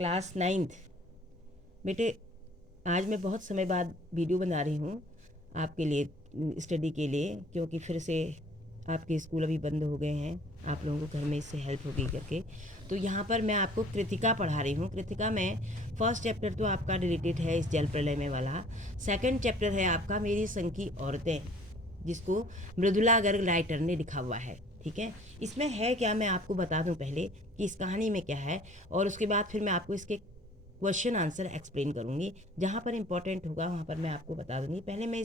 Class 9th। बेटे, आज मैं बहुत समय बाद वीडियो बना रही हूँ आपके लिए, स्टडी के लिए, क्योंकि फिर से आपके स्कूल अभी बंद हो गए हैं, आप लोगों को घर में इससे हेल्प होगी करके। तो यहाँ पर मैं आपको कृतिका पढ़ा रही हूँ। कृतिका में फर्स्ट चैप्टर तो आपका रिलेटेड है इस जल प्रलय में वाला। सेकंड चैप्टर है आपका मेरी संग की औरतें, जिसको मृदुला गर्ग राइटर ने लिखा हुआ है। ठीक है, इसमें है क्या मैं आपको बता दूं पहले कि इस कहानी में क्या है, और उसके बाद फिर मैं आपको इसके क्वेश्चन आंसर एक्सप्लेन करूंगी। जहाँ पर इंपॉर्टेंट होगा वहाँ पर मैं आपको बता दूंगी। पहले मैं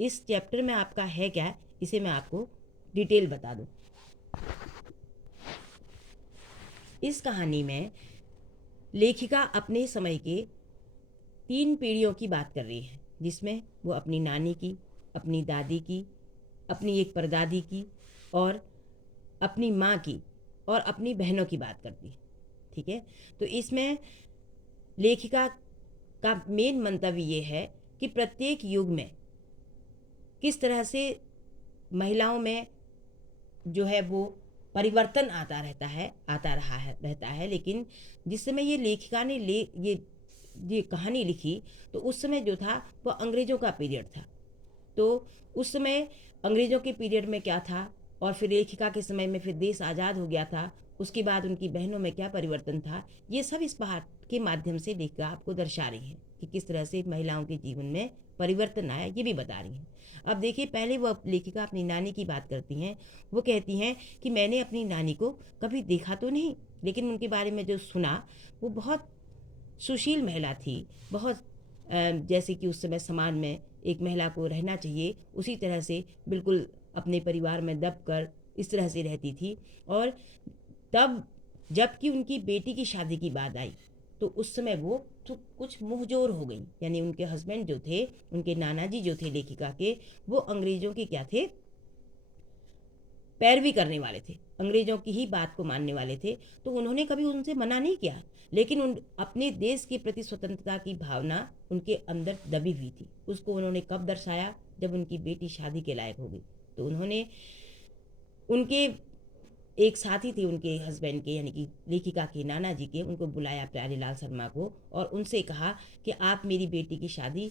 इस चैप्टर में आपका है क्या, इसे मैं आपको डिटेल बता दूं। इस कहानी में लेखिका अपने समय के 3 पीढ़ियों की बात कर रही है, जिसमें वो अपनी नानी की, अपनी दादी की, अपनी एक परदादी की और अपनी माँ की और अपनी बहनों की बात करती है। ठीक है, तो इसमें लेखिका का मेन मंतव्य ये है कि प्रत्येक युग में किस तरह से महिलाओं में जो है वो परिवर्तन आता रहा है रहता है। लेकिन जिस समय ये लेखिका ने ये कहानी लिखी, तो उस समय जो था वो अंग्रेज़ों का पीरियड था। तो उस समय अंग्रेज़ों के पीरियड में क्या था, और फिर लेखिका के समय में फिर देश आज़ाद हो गया था, उसके बाद उनकी बहनों में क्या परिवर्तन था, ये सब इस पाठ के माध्यम से लेखिका आपको दर्शा रही हैं कि किस तरह से महिलाओं के जीवन में परिवर्तन आया, ये भी बता रही हैं। अब देखिए, पहले वो लेखिका अपनी नानी की बात करती हैं। वो कहती हैं कि मैंने अपनी नानी को कभी देखा तो नहीं, लेकिन उनके बारे में जो सुना वो बहुत सुशील महिला थी। बहुत जैसे कि उस समय समाज में एक महिला को रहना चाहिए, उसी तरह से बिल्कुल अपने परिवार में दब कर इस तरह से रहती थी। और तब जबकि उनकी बेटी की शादी की बात आई, तो उस समय वो तो कुछ मुँहजोर हो गई। यानी उनके हस्बैंड जो थे, उनके नाना जी जो थे लेखिका के, वो अंग्रेज़ों के क्या थे, पैरवी करने वाले थे, अंग्रेज़ों की ही बात को मानने वाले थे। तो उन्होंने कभी उनसे मना नहीं किया, लेकिन उन अपने देश के प्रति स्वतंत्रता की भावना उनके अंदर दबी हुई थी। उसको उन्होंने कब दर्शाया, जब उनकी बेटी शादी के लायक हो गई, तो उन्होंने उनके एक साथी थे उनके हस्बैंड के, यानी कि लेखिका के नाना जी के, उनको बुलाया प्यारेलाल शर्मा को, और उनसे कहा कि आप मेरी बेटी की शादी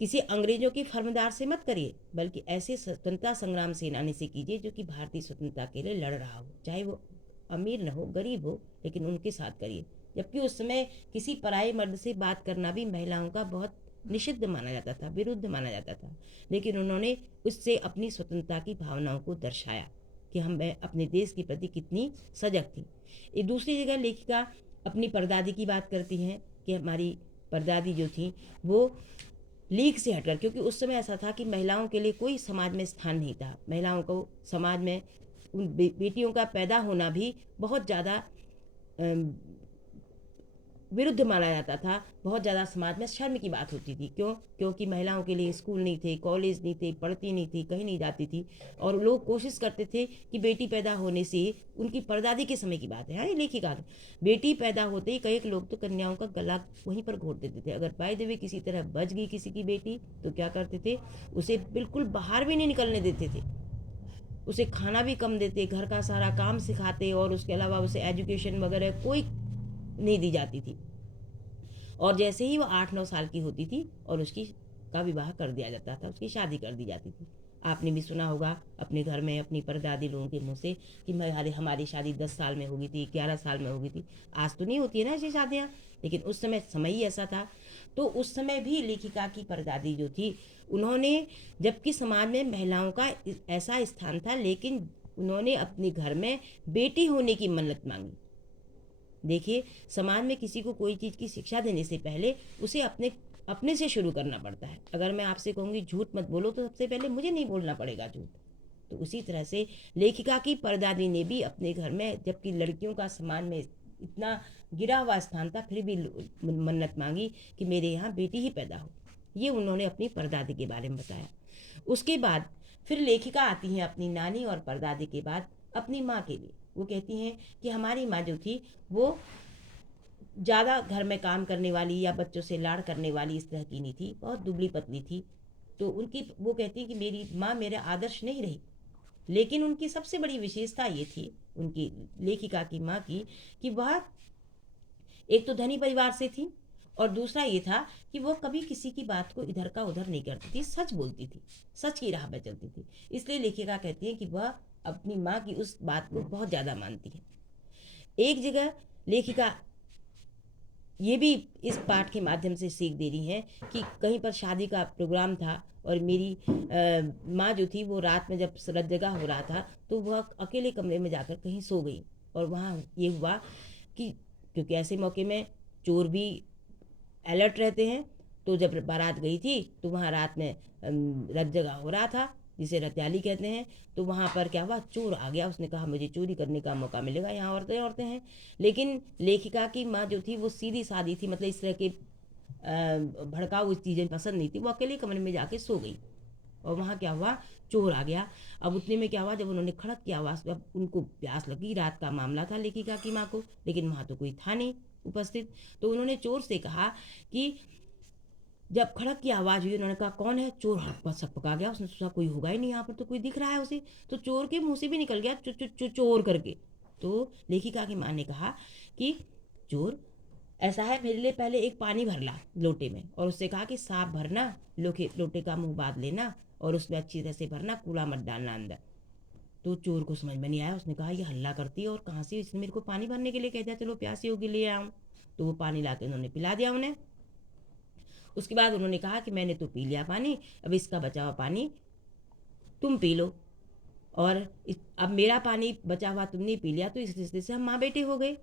किसी अंग्रेजों की फर्मदार से मत करिए, बल्कि ऐसे स्वतंत्रता संग्राम सेनानी से कीजिए जो कि भारतीय स्वतंत्रता के लिए लड़ रहा हो, चाहे वो अमीर न हो, गरीब हो, लेकिन उनके साथ करिए। जबकि उस समय किसी पराये मर्द से बात करना भी महिलाओं का बहुत निषिद्ध माना जाता था, विरुद्ध माना जाता था। लेकिन उन्होंने उससे अपनी स्वतंत्रता की भावनाओं को दर्शाया कि हम अपने देश के प्रति कितनी सजग थी। एक दूसरी जगह लेखिका अपनी परदादी की बात करती हैं कि हमारी परदादी जो थी वो लीग से हटकर, क्योंकि उस समय ऐसा था कि महिलाओं के लिए कोई समाज में स्थान नहीं था। महिलाओं को समाज में उन बेटियों का पैदा होना भी बहुत ज़्यादा विरुद्ध माना जाता था, बहुत ज़्यादा समाज में शर्म की बात होती थी। क्यों? क्योंकि महिलाओं के लिए स्कूल नहीं थे, कॉलेज नहीं थे, पढ़ती नहीं थी, कहीं नहीं जाती थी। और लोग कोशिश करते थे कि बेटी पैदा होने से, उनकी परदादी के समय की बात है, हाँ, ये लेखिका, बेटी पैदा होते ही कई लोग तो कन्याओं का गला वहीं पर घोट देते थे। अगर बाय द वे किसी तरह बच गई किसी की बेटी, तो क्या करते थे, उसे बिल्कुल बाहर भी नहीं निकलने देते थे, उसे खाना भी कम देते, घर का सारा काम सिखाते, और उसके अलावा उसे एजुकेशन वगैरह कोई नहीं दी जाती थी। और जैसे ही वो 8-9 साल की होती थी और उसकी का विवाह कर दिया जाता था, उसकी शादी कर दी जाती थी। आपने भी सुना होगा अपने घर में अपनी परदादी लोगों के मुँह से कि हमारी शादी 10 साल में हो गई थी, 11 साल में हो गई थी। आज तो नहीं होती है ना ऐसी शादियाँ, लेकिन उस समय ही ऐसा था। तो उस समय भी लेखिका की परदादी जो थी, उन्होंने, जबकि समाज में महिलाओं का ऐसा स्थान था, लेकिन उन्होंने अपने घर में बेटी होने की मन्नत मांगी। देखिए, समाज में किसी को कोई चीज़ की शिक्षा देने से पहले उसे अपने अपने से शुरू करना पड़ता है। अगर मैं आपसे कहूँगी झूठ मत बोलो, तो सबसे पहले मुझे नहीं बोलना पड़ेगा झूठ। तो उसी तरह से लेखिका की परदादी ने भी अपने घर में, जबकि लड़कियों का समाज में इतना गिरा हुआ स्थान था, फिर भी मन्नत मांगी कि मेरे यहाँ बेटी ही पैदा हो। ये उन्होंने अपनी परदादी के बारे में बताया। उसके बाद फिर लेखिका आती हैं अपनी नानी और परदादी के बाद अपनी माँ के लिए। वो कहती हैं कि हमारी माँ जो थी वो ज़्यादा घर में काम करने वाली या बच्चों से लाड़ करने वाली इस तरह की नहीं थी, बहुत दुबली पतली थी। तो उनकी, वो कहती है कि मेरी माँ मेरा आदर्श नहीं रही, लेकिन उनकी सबसे बड़ी विशेषता ये थी, उनकी लेखिका की माँ की, कि वह एक तो धनी परिवार से थी, और दूसरा ये था कि वो कभी किसी की बात को इधर का उधर नहीं करती थी, सच बोलती थी, सच की राह पर चलती थी। इसलिए लेखिका कहती है कि वह अपनी माँ की उस बात को बहुत ज़्यादा मानती है। एक जगह लेखिका ये भी इस पाठ के माध्यम से सीख दे रही हैं कि कहीं पर शादी का प्रोग्राम था, और मेरी माँ जो थी वो रात में जब रत जगह हो रहा था तो वह अकेले कमरे में जाकर कहीं सो गई। और वहाँ ये हुआ कि क्योंकि ऐसे मौके में चोर भी अलर्ट रहते हैं, तो जब बारात गई थी तो वहाँ रात में रत जगह हो रहा था, जिसे रत्याली कहते हैं। तो वहाँ पर क्या हुआ, चोर आ गया, उसने कहा मुझे चोरी करने का मौका मिलेगा, यहाँ औरतें औरतें हैं। लेकिन लेखिका की माँ जो थी वो सीधी सादी थी, मतलब इस तरह के भड़काऊ चीज़ें पसंद नहीं थी। वो अकेले कमरे में जाके सो गई, और वहाँ क्या हुआ, चोर आ गया। अब उतने में क्या हुआ, जब उन्होंने खड़क की आवाज़, अब उनको प्यास लगी, रात का मामला था लेखिका की माँ को, लेकिन वहाँ तो कोई था नहीं उपस्थित। तो उन्होंने चोर से कहा कि जब खड़क की आवाज़ हुई, उन्होंने कहा कौन है। चोर सकपका गया, उसने सोचा कोई होगा ही नहीं, यहाँ पर तो कोई दिख रहा है उसे। तो चोर के मुंह से भी निकल गया चोर करके। तो लेखिका की माँ ने कहा कि चोर, ऐसा है, मेरे लिए पहले एक पानी भर ला लोटे में, और उससे कहा कि साफ भरना, लोटे का मुंह बांध लेना, और उसमें अच्छी तरह से भरना, कूड़ा मत डालना अंदर। तो चोर को समझ में नहीं आया, उसने कहा ये हल्ला करती है और कहाँ से इसने मेरे को पानी भरने के लिए कह दिया, चलो प्यासी होगी ले आऊँ। तो वो पानी ला के उन्होंने पिला दिया उन्हें। उसके बाद उन्होंने कहा कि मैंने तो पी लिया पानी, अब इसका बचा हुआ पानी तुम पी लो, और अब मेरा पानी बचा हुआ तुमने पी लिया, तो इस रिश्ते से हम माँ बेटे हो गए,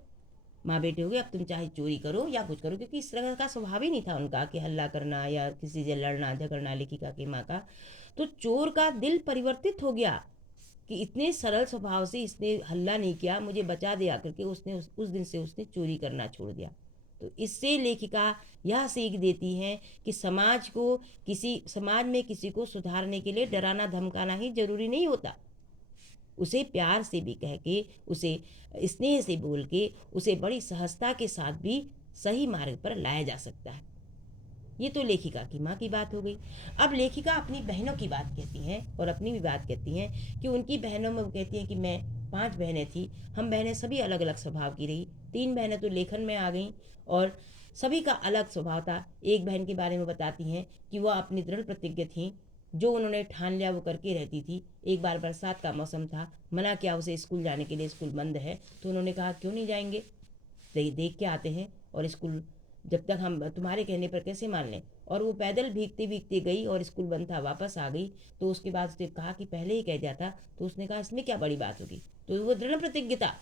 माँ बेटे हो गए। अब तुम चाहे चोरी करो या कुछ करो, क्योंकि इस तरह का स्वभाव ही नहीं था उनका कि हल्ला करना या किसी से लड़ना झगड़ना लेखिका की माँ का। तो चोर का दिल परिवर्तित हो गया कि इतने सरल स्वभाव से इसने हल्ला नहीं किया, मुझे बचा दिया करके उसने उस दिन से उसने चोरी करना छोड़ दिया। तो इससे लेखिका यह सीख देती हैं कि समाज में किसी को सुधारने के लिए डराना धमकाना ही जरूरी नहीं होता, उसे प्यार से भी कह के, उसे स्नेह से बोल के, उसे बड़ी सहजता के साथ भी सही मार्ग पर लाया जा सकता है। ये तो लेखिका की माँ की बात हो गई। अब लेखिका अपनी बहनों की बात कहती हैं, और अपनी भी बात कहती हैं कि उनकी बहनों में वो कहती हैं कि मैं 5 बहनें थी, हम बहनें सभी अलग अलग स्वभाव की रही। 3 बहनें तो लेखन में आ गईं, और सभी का अलग स्वभाव था। एक बहन के बारे में बताती हैं कि वह अपनी दृढ़ प्रतिज्ञ थी, जो उन्होंने ठान लिया वो करके रहती थी। एक बार बरसात का मौसम था, मना किया उसे स्कूल जाने के लिए, स्कूल बंद है, तो उन्होंने कहा क्यों नहीं जाएंगे, देख के आते हैं, और स्कूल जब तक हम तुम्हारे कहने पर कैसे मान लें। और वो पैदल भीगते भीगते गई, और स्कूल बंद था, वापस आ गई। तो उसके बाद उसने कहा कि पहले ही कह दिया था, तो उसने कहा इसमें क्या बड़ी बात होगी। तो वो दृढ़ प्रतिज्ञता।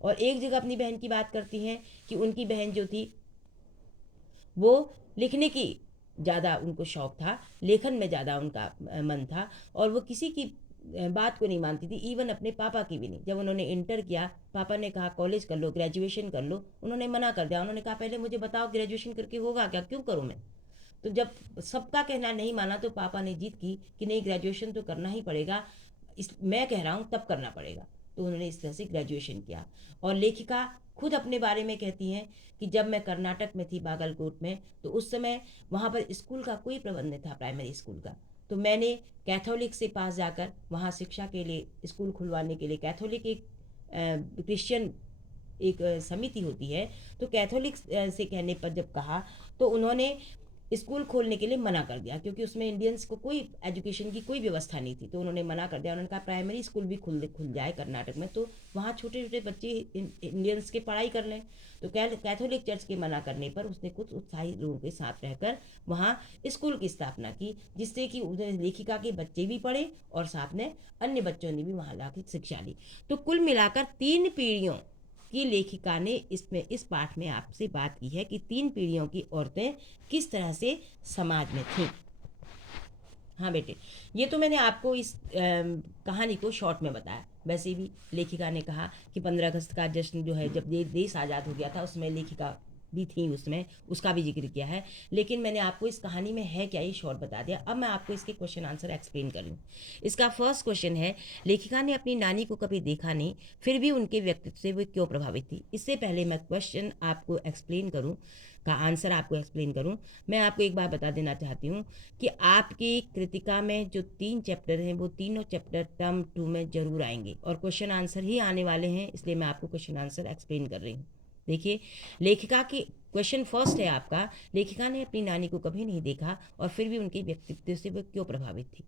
और एक जगह अपनी बहन की बात करती हैं कि उनकी बहन जो थी वो लिखने की ज़्यादा उनको शौक था, लेखन में ज़्यादा उनका मन था, और वो किसी की बात को नहीं मानती थी, इवन अपने पापा की भी नहीं। जब उन्होंने इंटर किया, पापा ने कहा कॉलेज कर लो, ग्रेजुएशन कर लो, उन्होंने मना कर दिया। उन्होंने कहा पहले मुझे बताओ ग्रेजुएशन करके होगा क्या, क्यों करूँ मैं। तो जब सबका कहना नहीं माना, तो पापा ने जिद की कि नहीं, ग्रेजुएशन तो करना ही पड़ेगा, मैं कह रहा हूँ तब करना पड़ेगा। तो उन्होंने इस तरह से ग्रेजुएशन किया। और लेखिका खुद अपने बारे में कहती हैं कि जब मैं कर्नाटक में थी, बागलकोट में, तो उस समय वहाँ पर स्कूल का कोई प्रबंध नहीं था, प्राइमरी स्कूल का। तो मैंने कैथोलिक से पास जाकर वहाँ शिक्षा के लिए, स्कूल खुलवाने के लिए, कैथोलिक एक क्रिश्चियन एक समिति होती है, तो कैथोलिक से कहने पर जब कहा, तो उन्होंने स्कूल खोलने के लिए मना कर दिया, क्योंकि उसमें इंडियंस को कोई एजुकेशन की कोई व्यवस्था नहीं थी। तो उन्होंने मना कर दिया, उन्होंने कहा प्राइमरी स्कूल भी खुल जाए कर्नाटक में, तो वहाँ छोटे छोटे बच्चे इंडियंस के पढ़ाई कर लें। तो कैथोलिक चर्च के मना करने पर उसने कुछ उत्साही लोगों के साथ रहकर वहाँ स्कूल की स्थापना की, जिससे कि लेखिका के बच्चे भी पढ़े, और साथ में अन्य बच्चों ने भी वहाँ लाकर शिक्षा ली। तो कुल मिलाकर 3 पीढ़ियों की लेखिका ने इसमें इस पाठ में आपसे बात की है कि 3 पीढ़ियों की औरतें किस तरह से समाज में थीं। हाँ बेटे, ये तो मैंने आपको इस कहानी को शॉर्ट में बताया। वैसे भी लेखिका ने कहा कि 15 अगस्त का जश्न जो है, जब देश आज़ाद हो गया था, उसमें लेखिका भी थी, उसमें उसका भी जिक्र किया है। लेकिन मैंने आपको इस कहानी में है क्या ये शॉर्ट बता दिया। अब मैं आपको इसके क्वेश्चन आंसर एक्सप्लेन कर लूँ। इसका फर्स्ट क्वेश्चन है, लेखिका ने अपनी नानी को कभी देखा नहीं, फिर भी उनके व्यक्तित्व से वो क्यों प्रभावित थी। इससे पहले मैं क्वेश्चन आपको एक्सप्लेन करूँ, का आंसर आपको एक्सप्लेन करूं, मैं आपको एक बात बता देना चाहती हूँ कि आपकी कृतिका में जो 3 चैप्टर हैं, वो तीनों चैप्टर टर्म 2 में जरूर आएंगे, और क्वेश्चन आंसर ही आने वाले हैं, इसलिए मैं आपको क्वेश्चन आंसर एक्सप्लेन कर रही हूँ। देखिए, लेखिका की क्वेश्चन फर्स्ट है आपका, लेखिका ने अपनी नानी को कभी नहीं देखा और फिर भी उनके व्यक्तित्व से वह क्यों प्रभावित थी।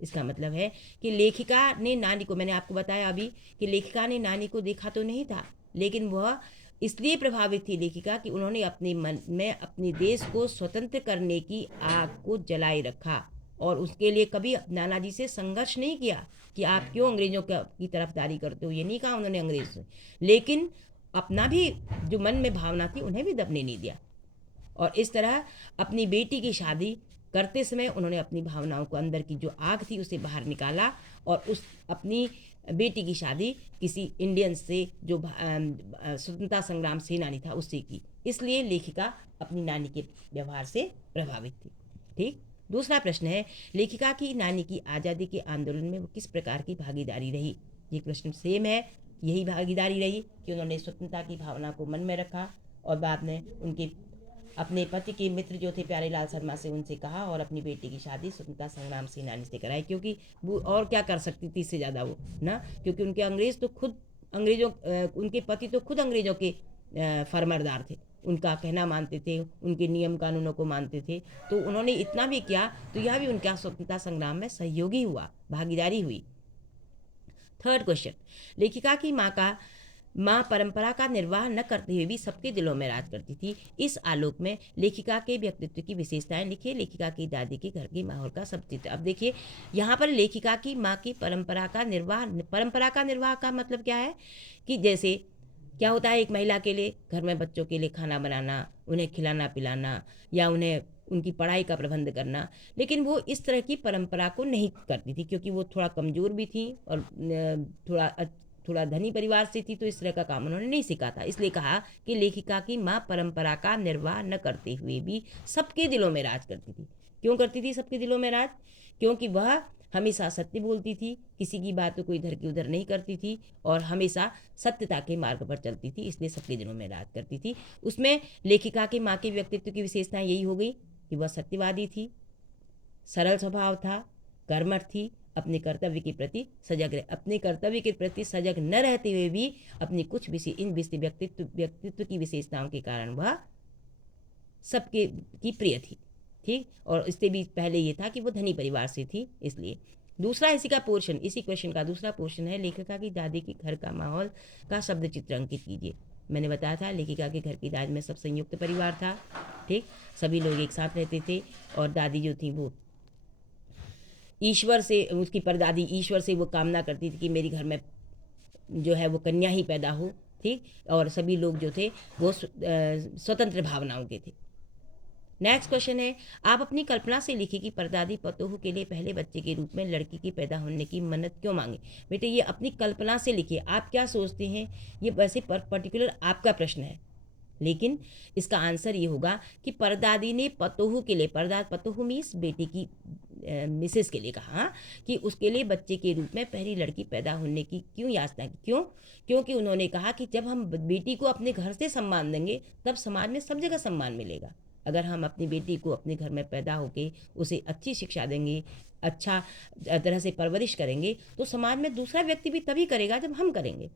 इसका मतलब है कि लेखिका ने नानी को, मैंने आपको बताया अभी कि लेखिका ने नानी को देखा तो नहीं था, लेकिन वह इसलिए प्रभावित थी लेखिका कि उन्होंने अपने मन में अपने देश को स्वतंत्र करने की आग को जलाए रखा और उसके लिए कभी नाना जी से संघर्ष नहीं किया कि आप क्यों अंग्रेजों की तरफदारी करते हो, ये नहीं कहा उन्होंने अंग्रेज से, लेकिन अपना भी जो मन में भावना थी उन्हें भी दबने नहीं दिया। और इस तरह अपनी बेटी की शादी करते समय उन्होंने अपनी भावनाओं को, अंदर की जो आग थी उसे बाहर निकाला और उस अपनी बेटी की शादी किसी इंडियन से जो स्वतंत्रता संग्राम सेनानी था उससे की। इसलिए लेखिका अपनी नानी के व्यवहार से प्रभावित थी। ठीक। दूसरा प्रश्न है, लेखिका की नानी की आज़ादी के आंदोलन में वो किस प्रकार की भागीदारी रही। ये प्रश्न सेम है, यही भागीदारी रही कि उन्होंने स्वतंत्रता की भावना को मन में रखा और बाद में उनके अपने पति के मित्र जो थे प्यारेलाल शर्मा से उनसे कहा और अपनी बेटी की शादी स्वतंत्रता संग्राम सेनानी से कराई, क्योंकि वो और क्या कर सकती थी इससे ज़्यादा वो ना, क्योंकि उनके अंग्रेज तो खुद अंग्रेजों उनके पति तो खुद अंग्रेजों के फरमानदार थे, उनका कहना मानते थे, उनके नियम कानूनों को मानते थे, तो उन्होंने इतना भी किया तो यह भी उनका स्वतंत्रता संग्राम में सहयोगी हुआ, भागीदारी हुई। थर्ड क्वेश्चन, लेखिका की माँ परंपरा का निर्वाह न करते हुए भी सबके दिलों में राज करती थी। इस आलोक में लेखिका के व्यक्तित्व की विशेषताएं लिखिए। लेखिका की दादी के घर के माहौल का सब चित्र। अब देखिए यहाँ पर लेखिका की माँ की परंपरा का निर्वाह का मतलब क्या है कि जैसे क्या होता है, एक महिला के लिए घर में बच्चों के लिए खाना बनाना, उन्हें खिलाना पिलाना या उन्हें उनकी पढ़ाई का प्रबंध करना, लेकिन वो इस तरह की परंपरा को नहीं करती थी क्योंकि वो थोड़ा कमज़ोर भी थी और थोड़ा धनी परिवार से थी, तो इस तरह का काम उन्होंने नहीं सीखा था। इसलिए कहा कि लेखिका की माँ परंपरा का निर्वाह न करते हुए भी सबके दिलों में राज करती थी। क्यों करती थी सबके दिलों में राज? क्योंकि वह हमेशा सत्य बोलती थी, किसी की बातों को इधर की उधर नहीं करती थी और हमेशा सत्यता के मार्ग पर चलती थी, इसलिए सबके दिलों में राज करती थी। उसमें लेखिका की माँ के व्यक्तित्व की विशेषताएं यही हो गई कि वह सत्यवादी थी, सरल स्वभाव था, कर्मठ थी, अपने कर्तव्य के प्रति सजग न रहते हुए भी अपनी कुछ व्यक्तित्व की विशेषताओं के कारण वह सबके की प्रिय थी। ठीक। और इससे भी पहले ये था कि वो धनी परिवार से थी, इसलिए। दूसरा इसी क्वेश्चन का दूसरा पोर्शन है, लेखिका की दादी के घर का माहौल का शब्द चित्र अंकित कीजिए। मैंने बताया था लेखिका के घर की दादी में सब संयुक्त परिवार था। ठीक। सभी लोग एक साथ रहते थे और दादी जो थी वो ईश्वर से, उसकी परदादी ईश्वर से वो कामना करती थी कि मेरी घर में जो है वो कन्या ही पैदा हो। ठीक। और सभी लोग जो थे वो स्वतंत्र भावनाओं के थे। नेक्स्ट क्वेश्चन है, आप अपनी कल्पना से लिखिए कि परदादी पतोहू के लिए पहले बच्चे के रूप में लड़की की पैदा होने की मन्नत क्यों मांगे। बेटे ये अपनी कल्पना से लिखिए, आप क्या सोचते हैं, ये वैसे पर्टिकुलर आपका प्रश्न है, लेकिन इसका आंसर ये होगा कि परदादी ने पतोहू के लिए, पतोहू मीन्स बेटी की मिसेस के लिए कहा कि उसके लिए बच्चे के रूप में पहली लड़की पैदा होने की क्यों याचना की। क्यों? क्योंकि उन्होंने कहा कि जब हम बेटी को अपने घर से सम्मान देंगे तब समाज में सब जगह सम्मान मिलेगा। अगर हम अपनी बेटी को अपने घर में पैदा होके उसे अच्छी शिक्षा देंगे, अच्छा तरह से परवरिश करेंगे, तो समाज में दूसरा व्यक्ति भी तभी करेगा जब हम करेंगे।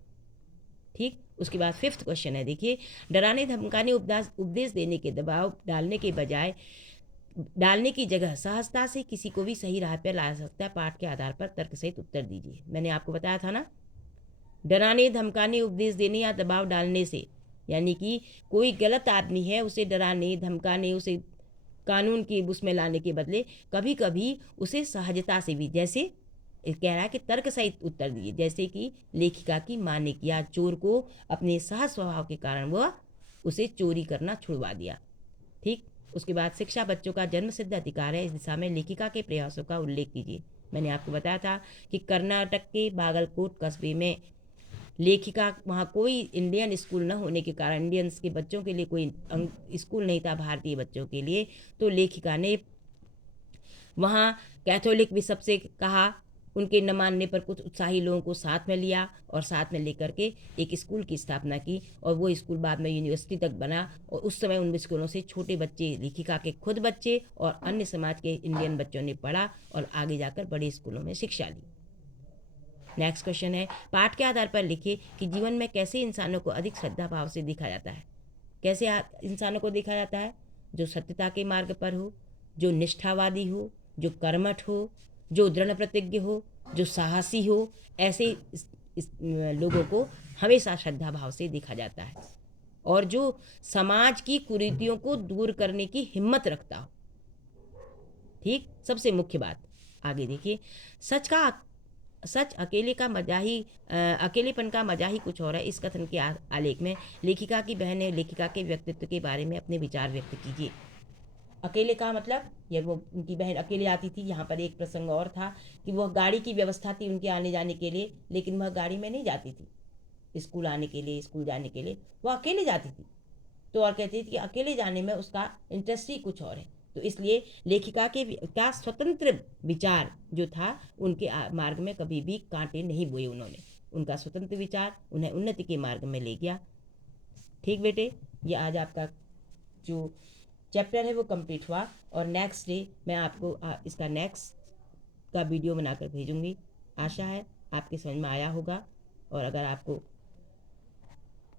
ठीक। उसके बाद फिफ्थ क्वेश्चन है, देखिए, डराने धमकाने उपदेश देने के दबाव डालने की जगह सहजता से किसी को भी सही राह पर ला सकता है। पाठ के आधार पर तर्क सहित उत्तर दीजिए। मैंने आपको बताया था ना, डराने धमकाने उपदेश देने या दबाव डालने से, यानी कि कोई गलत आदमी है उसे डराने धमकाने, उसे कानून की उसमें लाने के बदले कभी कभी उसे सहजता से भी, जैसे कह रहा है कि तर्क सहित उत्तर दिए, जैसे कि लेखिका की माँ ने किया, चोर को अपने सहज स्वभाव के कारण वह उसे चोरी करना छुड़वा दिया। ठीक। उसके बाद शिक्षा बच्चों का जन्मसिद्ध अधिकार है, इस दिशा में लेखिका के प्रयासों का उल्लेख कीजिए। मैंने आपको बताया था कि कर्नाटक के बागलकोट कस्बे में लेखिका, वहाँ कोई इंडियन स्कूल न होने के कारण, इंडियंस के बच्चों के लिए कोई स्कूल नहीं था भारतीय बच्चों के लिए, तो लेखिका ने वहाँ कैथोलिक बिशप से कहा, उनके न मानने पर कुछ उत्साही लोगों को साथ में लिया और साथ में लेकर के एक स्कूल की स्थापना की और वो स्कूल बाद में यूनिवर्सिटी तक बना। और उस समय उन स्कूलों से छोटे बच्चे, लेखिका के खुद बच्चे और अन्य समाज के इंडियन बच्चों ने पढ़ा और आगे जाकर बड़े स्कूलों में शिक्षा ली। नेक्स्ट क्वेश्चन है, पाठ के आधार पर लिखिए कि जीवन में कैसे इंसानों को अधिक श्रद्धा भाव से देखा जाता है। कैसे इंसानों को देखा जाता है? जो सत्यता के मार्ग पर हो, जो निष्ठावादी हो, जो कर्मठ हो, जो दृढ़ प्रतिज्ञ हो, जो साहसी हो, ऐसे इस लोगों को हमेशा श्रद्धा भाव से देखा जाता है। और जो समाज की कुरीतियों को दूर करने की हिम्मत रखता हो। ठीक, सबसे मुख्य बात। आगे देखिए, सच अकेले का मजा ही अकेलेपन का मजा ही कुछ और है। इस कथन के आलेख में लेखिका की बहन ने लेखिका के व्यक्तित्व के बारे में अपने विचार व्यक्त कीजिए। अकेले का मतलब, ये वो उनकी बहन अकेले आती थी। यहाँ पर एक प्रसंग और था कि वह गाड़ी की व्यवस्था थी उनके आने जाने के लिए, लेकिन वह गाड़ी में नहीं जाती थी स्कूल आने के लिए, स्कूल जाने के लिए वह अकेले जाती थी। तो और कहती थी कि अकेले जाने में उसका इंटरेस्ट ही कुछ और है। तो इसलिए लेखिका का स्वतंत्र विचार जो था, उनके मार्ग में कभी भी कांटे नहीं बोए उन्होंने। उनका स्वतंत्र विचार उन्हें उन्नति के मार्ग में ले गया। ठीक बेटे, ये आज आपका जो चैप्टर है वो कंप्लीट हुआ, और नेक्स्ट डे मैं आपको इसका नेक्स्ट का वीडियो बनाकर भेजूंगी। आशा है आपके समझ में आया होगा, और अगर आपको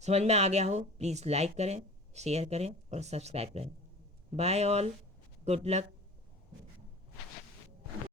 समझ में आ गया हो प्लीज़ लाइक करें, शेयर करें और सब्सक्राइब करें। Bye all, good luck.